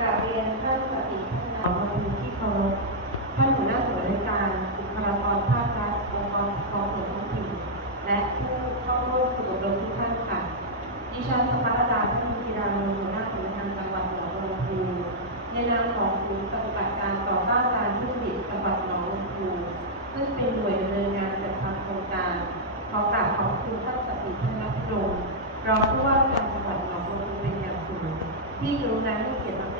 กราบเรียนท่านสติท่านมาดูที่เคารพท่านหัวหน้าส่วนราชการบุคลากรภาครัฐองค์กรปกครองส่วนท้องถิ่นและผู้เข้าร่วมฝึกอบรมทุกท่านค่ะดิฉันสภัรดาท่านมุจิรานนท์หัวหน้าสำนักงานจังหวัดหนองบัวลำพูในนามของศูนย์ปฏิบัติการต่อต้านการทุจริตจังหวัดหนองบัวลำพูซึ่งเป็นหน่วยดำเนินงานจัดทำโครงการขอกราบขอบคุณท่านสติท่านนักดมรองผู้ว่าการจังหวัดหนองบัวลำพูเป็นอย่างสูงที่กรุณาให้เกียรติ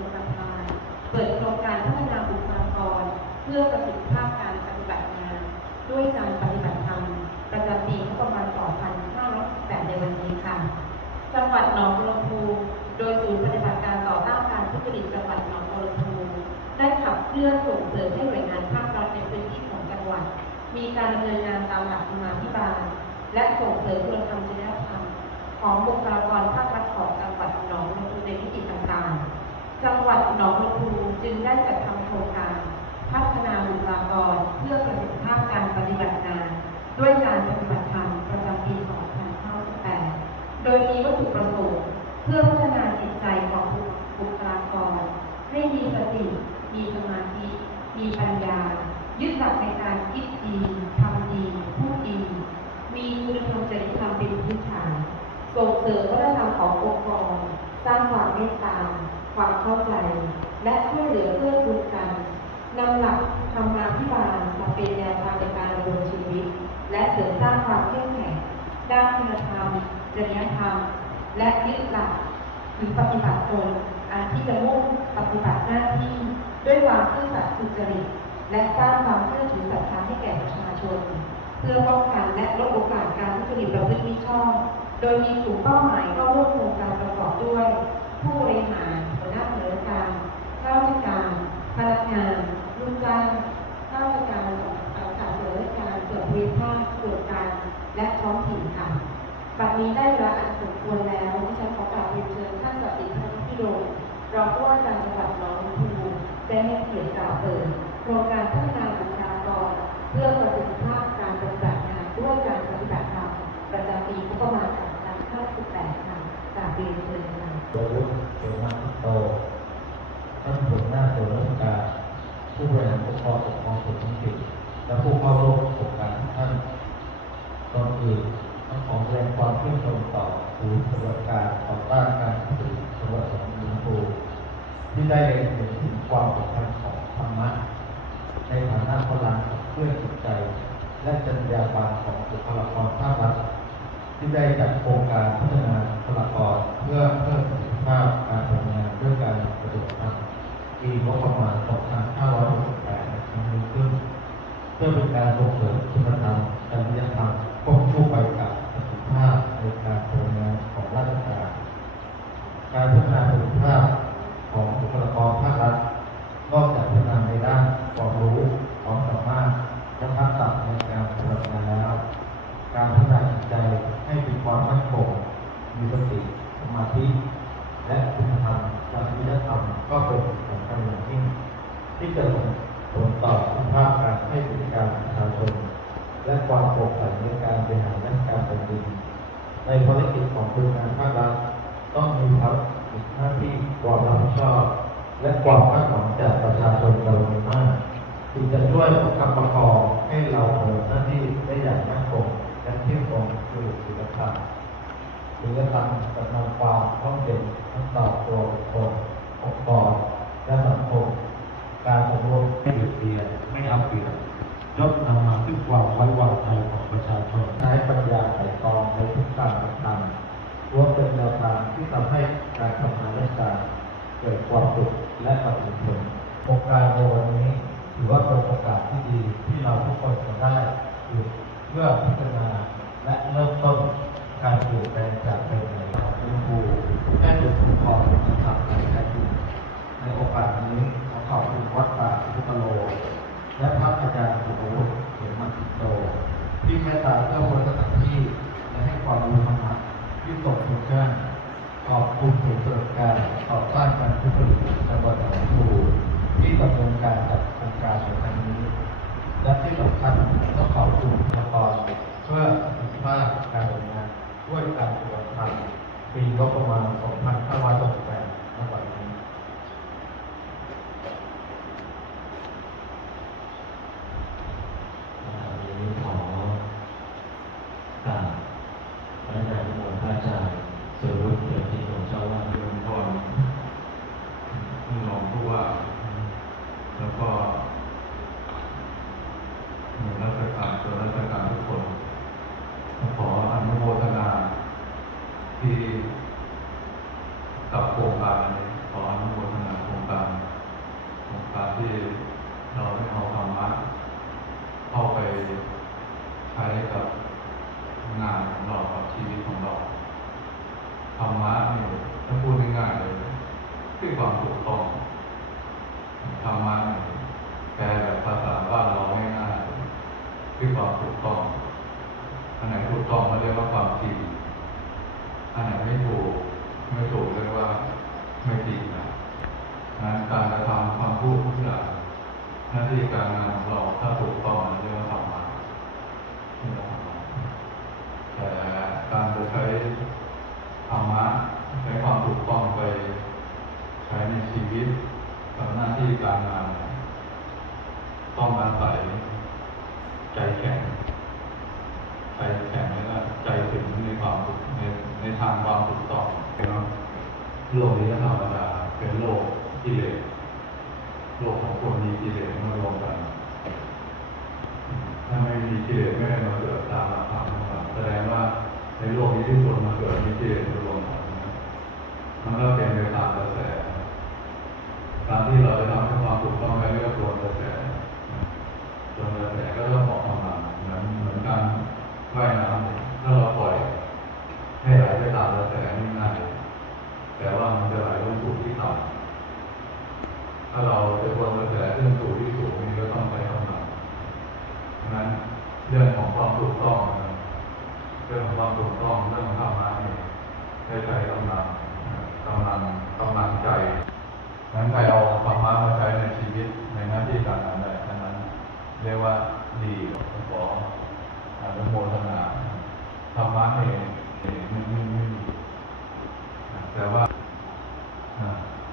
เปิดโครงการพัฒนาบุคลากร เพื่อประสิทธิภาพการปฏิบัติงาน ด้วยการปฏิบัติธรรม ประจำปีงบประมาณ 2568ในวันนี้ค่ะ จังหวัดหนองบัวลำพูโดยศูนย์ปฏิบัติการต่อต้านการทุจริตจังหวัดหนองบัวลำพูได้ขับเคลื่อนส่งเสริมให้หน่วยงานภาครัฐในพื้นที่ของจังหวัด มีการดำเนินงานตามหลักธรรมาภิบาล และส่งเสริมคุณธรรมจริยธรรมของบุคลากรภาครัฐของจังหวัดหนองบัวลำพูในมิติต่างๆ จังหวัดหนองบัวลำพูจึงได้จัดทำโครงการ พัฒนาบุคลากรเพื่อประสิทธิภาพการปฏิบัติงาน ด้วยการปฏิบัติธรรมประจำปี 2558 โดยมีวัตถุประสงค์เพื่อพัฒนาจิตใจของบุคลากร ให้มีสติ มีสมาธิ มีปัญญา ยึดหลักในการคิดดีทำดีพูดดี มีคุณธรรมจริยธรรมเป็นพื้นฐาน ส่งเสริมวัฒนธรรมขององค์กร สร้างความเมตตา ความเข้าใจ และช่วยเหลือเพื่อกูลกันนำหลักธรรมาภิบาลมาเป็นแนวทางในการดำรงชีวิต และเสริมสร้างความเข้มแข็งด้านคุณธรรมจริยธรรม และยึดหลักหรือปฏิบัติตนอันที่จะมุ่งปฏิบัติหน้าที่ ด้วยความซื่อสัตย์สุจริตและสร้างความเชื่อถือศรัทธาให้แก่ประชาชน เพื่อป้องกันและลดโอกาสการทุจริตประพฤติมิชอบ โดยมีกลุ่มเป้าหมายเข้าร่วมโครงการประกอบด้วย ผู้บริหาร การข้าราชการ พนักงานลูกจ้างข้าราชการสังกัดส่วนราชการส่วนภูมิภาคส่วนกลางและท้องถิ่นค่ะบัดนี้ได้เวลาอันสมควรแล้วที่ฉันขอกราบเรียนเชิญท่านสติพัฒน์พิโรมรองผู้ว่าการจังหวัดน้องพูได้ให้เกียรติกล่าวเปิดโครงการพัฒนา ได้เล็งเห็นถึงความสำคัญของธรรมะในฐานะพลังเคลื่อจิตใจ และจรรยาบรรณของบุคลากรภาครัฐที่ได้จัดโครงการพัฒนาบุคลากรเพื่อเพิ่มประสิทธิภาพการทำงานด้วยการปฏิบัติธรรมปีงบประมาณ2568ในครั้งนี้ขึ้นเพื่อเป็นการส่งเสริมคุณธรรมจริยธรรมควบคู่ไปกับประสิทธิภาพในการทำงานของราชการการพัฒนาประสิทธิภาพ ของบุคลากรภาครัฐนอกจากพัฒนาในด้านความรู้ความสามารถและทักษะในการปฏิบัติงานแล้ว การพัฒนาจิตใจให้มีความมั่นคงมีสติสมาธิ และคุณธรรมจริยธรรมก็เป็นสิ่งสำคัญอย่างยิ่งที่จะส่งผลต่อคุณภาพการให้บริการประชาชนและความโปร่งใสในการบริหารราชการแผ่นดินในภารกิจของหน่วยงานภาครัฐต้องมีภารกิ จหน้าที่ความรับผิดชอบ และความคาดหวังจากประชาชนจำนวนมากที่จะช่วยประคับประคองให้เราเปิดหน้าที่ได้อย่างมั่นคงและเที่ยงตรงคือศีลธรรมศีลธรรมจะนำความต้องเด่นทั้งต่อตัวบุคคลองค์กรและสังคมการอบรมไม่หยุดเรียนไม่เอาเปรียบยกนำมาซึ่งความไว้วางใจของประชาชนใช้ปัญญาไถ่ตรองในทุกการกระทำ รวมเป็นแนวทางที่ทำให้การทำงานราชการเกิดความสุขและประสิทธิผลโครงการในวันนี้ถือว่าเป็นโอกาสที่ดีที่เราทุกคนจะได้หยุดเพื่อพิจารณาและเริ่มต้นการเปลี่ยนแปลงจากเป็นในของคุณครูได้จุดคุ้มครองนะครับในแท้จริงในโอกาสนี้ขอขอบคุณวัดป่าพุทธโล และพระอาจารย์สุภวุฒิเขมมันติโตที่เมตตาเอื้อเฟื้อสถานที่และให้ความรู้ธรรมะ ที่ส่งคุณค่าขอบคุณผู้ตรวจการขอบต้านการทุจริตจังหวัดหนองบัวที่ดำเนินการกับโครงการในครั้งนี้ และที่สำคัญต้องขอบคุณบุคลากรเพื่อประสิทธิภาพการทำงานด้วยการตรวจทำปีงบประมาณ ที่กับโครงการนี้ขออนุโมทนาโครงการโครงการที่เราได้เอาความรักเข้าไปใช้กับงานของเรากับชีวิตของเราธรรมะเนี่ยถ้าพูดง่ายๆเลยคือความถูกต้องธรรมะเนี่แปลแบบภาษาบ้านเราง่ายๆคือความถูกต้องอันไหนถูกต้องเขาเรียกว่าความจริง อัไหนไม่ถูกไม่ถูกเรียกว่าไม่ดีนะนั้นการกระทำความพูดทุกอย่างหน้าที่การงานของเราถ้าถูกต้องเรียกว่าธรรมะแต่การจะใช้ธรรมะใช้ความถูกต้องไปใช้ในชีวิตกับหน้าที่การงานต้องการ 老爷。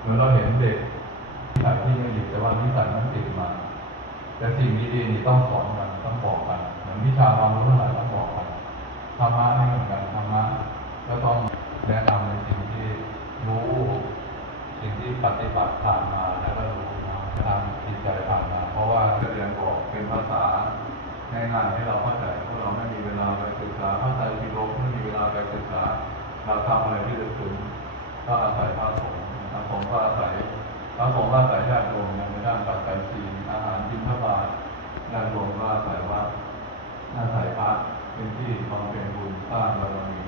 เมื่อเราเห็นเด็กนิสัยที่ไม่ดีแต่ว่านิสัยมันติดมาแต่สิ่งดีๆนี่ต้องสอนกันต้องบอกกันเหมือนวิชาความรู้ทั้งหลายต้องบอกกันธรรมะนี่เหมือนกันธรรมะก็ต้องแนะนำในสิ่งที่รู้สิ่งที่ปฏิบัติผ่านมาแล้วก็รู้นะทจิตใจผ่านมา เพราะว่าเรียนบอกเป็นภาษาง่ายๆให้เราเข้าใจพวกเราไม่มีเวลาไปศึกษาภาษาพิโลกไม่มีเวลาไปศึกษาเราทำอะไรที่ลึกซึ้งก็อาศัยพระสงฆ์ นะผมก็อาศัยพระผมว่าอาศัยญาติโยมในด้านปัจจัยสี่อาหารบิณฑบาตญาติโยมว่าอาศัยว่าอาศัยพระเป็นที่ความเป็นบุญสร้างบารมี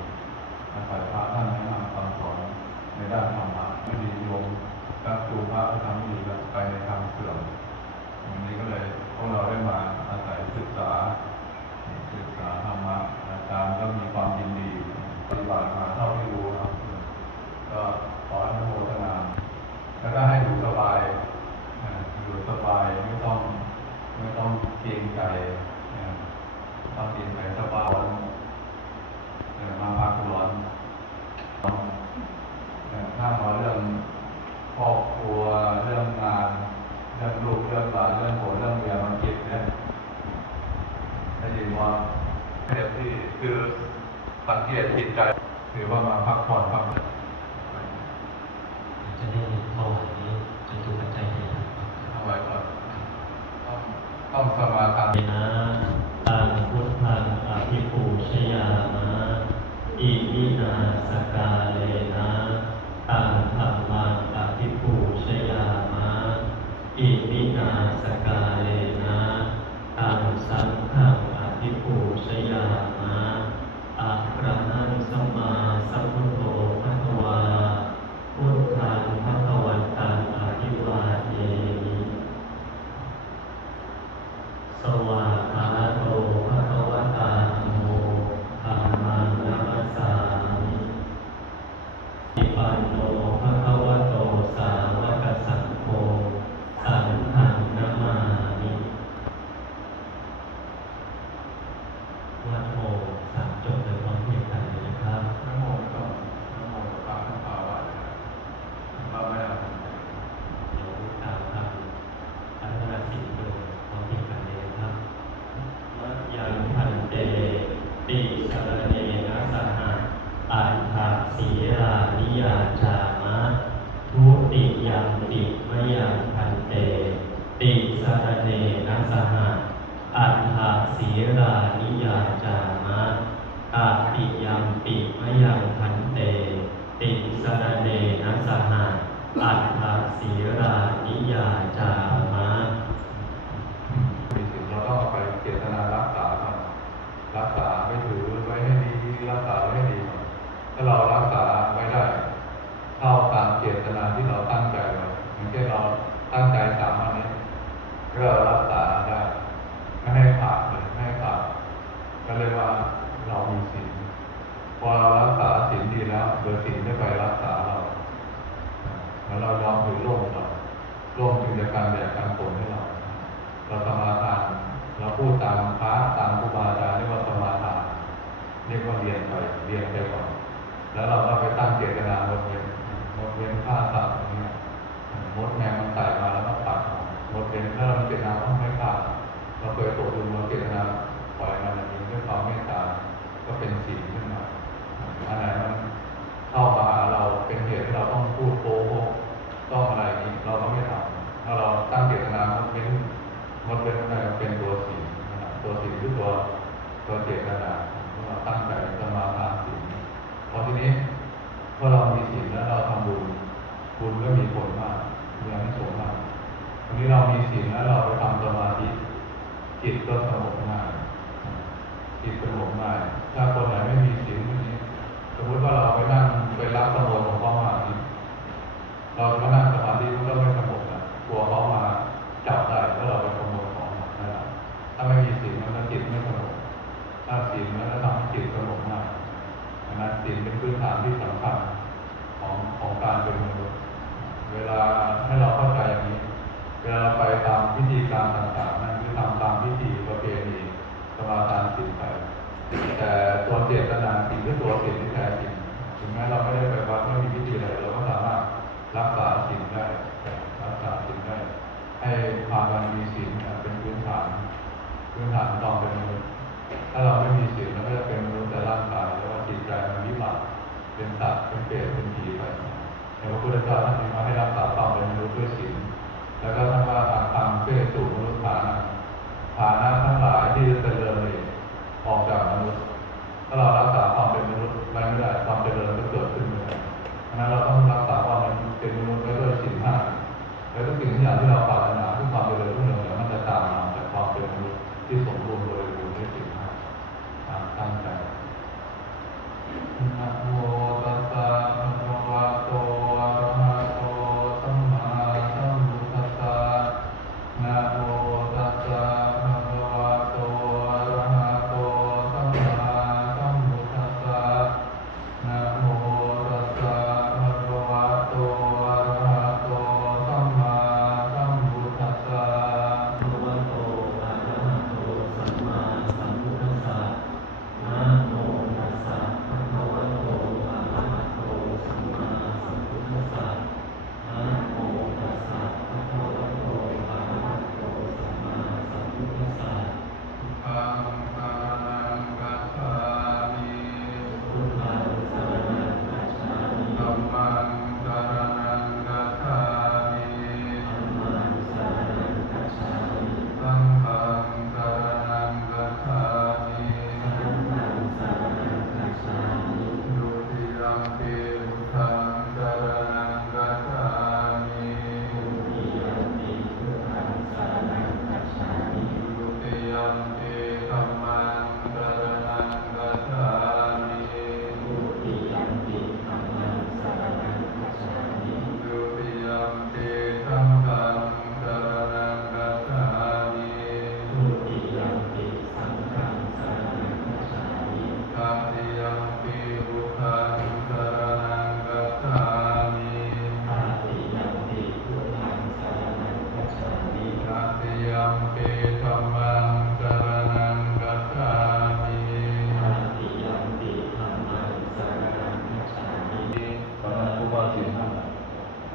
ว่าเนี่ยที่คือสังเกตจิตใจหรือว่ามาพักผ่อนคพักจะได้ภาวะนี้จะจุปัจจัยเองเอาไว้ก่อนต้องสมาทานนะตาพุทธังอภิปูชยามะอิมินาสการ รานิยาจามะตาปิยังปิมยัง เป็นตัวศีลนะครับตัวศีลคือตัวตัวเจตนาเราตั้งใจจะมาทานศีลพอทีนี้พอเรามีศีลแล้วเราทำบุญบุญก็มีผลมากมีอานิสงส์มากวันนี้เรามีศีลแล้วเราไปทำสมาธิจิตก็สงบง่ายจิตสงบง่ายถ้าคนไหนไม่มีศีลไม่มีสมมติว่าเราไปนั่งไปรับตำรวจของเขามานี่เราจะมานั่งสมาธิมันก็ไม่สงบนะกลัวเขามาจับได้แล้วเราไป ไม่มีศีลมันก็จิตไม่สงบถ้าศีลมันก็ทำให้จิตสงบง่ายดังนั้นศีลเป็นพื้นฐานที่สำคัญของของการเป็นมนุษย์เวลาให้เราเข้าใจอย่างนี้ เวลาเราไปตามพิธีการต่างๆนั่นคือทำตามพิธีประเพณีสมาทานศีลไปแต่ตัวเจตนาสิ่งที่ตัวศีลที่แท้จริงถึงแม้เราไม่ได้ไปวัดไม่มีพิธีอะไรเราก็สามารถรักษาศีลได้รักษาศีลได้ ให้พากันมีศีลเป็นพื้นฐาน พื้นฐานความเป็นมนุษย์ถ้าเราไม่มีศีลเราก็จะเป็นมนุษย์แต่ร่างกายแล้วก็จิตใจมันวิบัติเป็นสัตว์เป็นเปรตเป็นผีไปแต่พระพุทธเจ้าท่านมีมาให้รักษาความเป็นมนุษย์ด้วยศีลแล้วก็ท่านว่าอาธรรเพื่อสู่มนุษย์ฐานะฐานะทั้งหลายที่จะเจริญเลยออกจากมนุษย์ ถ้าเรารักษาความเป็นมนุษย์ไว้ไม่ได้ความเจริญก็เกิดขึ้นไม่ได้เพราะฉะนั้นเราต้องรักษาความเป็นมนุษย์ไว้ด้วยศีลห้าแล้วทุกสิ่งทุกอย่างที่เราปรารถนาที่ความเจริญรุ่งเรืองเนี่ยมันจะตามมาจากความเป็นมนุษย์ ที่สมบูรณ์บริบูรณ์ด้วยศีลห้าตามตั้งใจนะโมตัสสะภะคะวะโต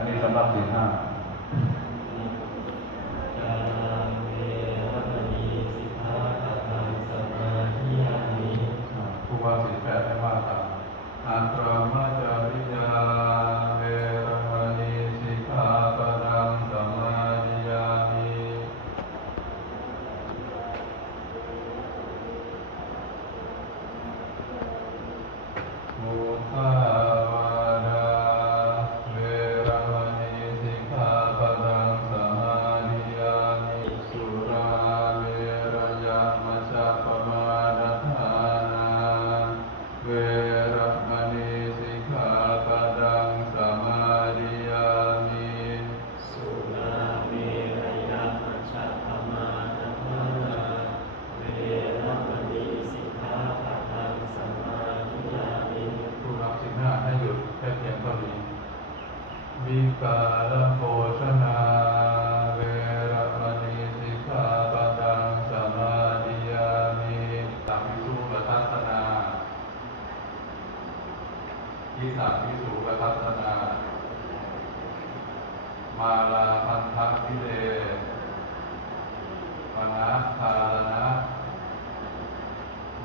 อันนี้สำหรับสี่ห้า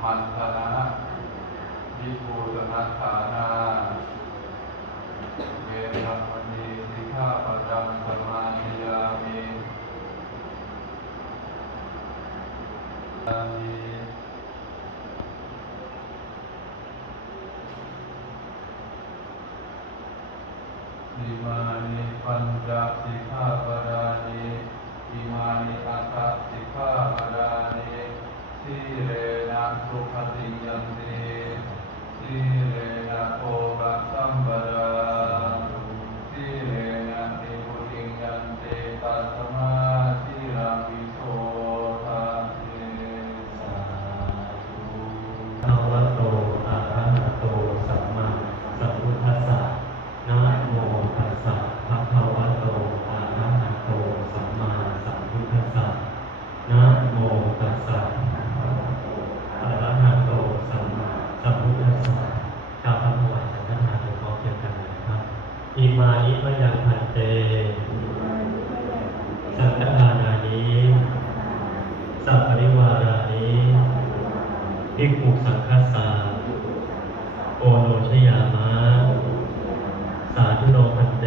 มัน ติตัสมาสีรามิโสทาเตสาธุ ภะวะโตอะระหะโตสัมมาสัมพุทธัสสะนะโมตัสสะภะคะวะโตอะระหะโตสัมมาสัมพุทธัสสะนะโมตัสสะอะระหะโตสัมมาสัมพุทธัสสะกราบพระถวายสังฆทานโดยพร้อมเพรียงกันเลยนะครับ อิมานิมะยังพันเต สังฆทานานิสัพปริวารานิภิกขุสังคัสสาโอโนชยามะ สาธุ โลพันเต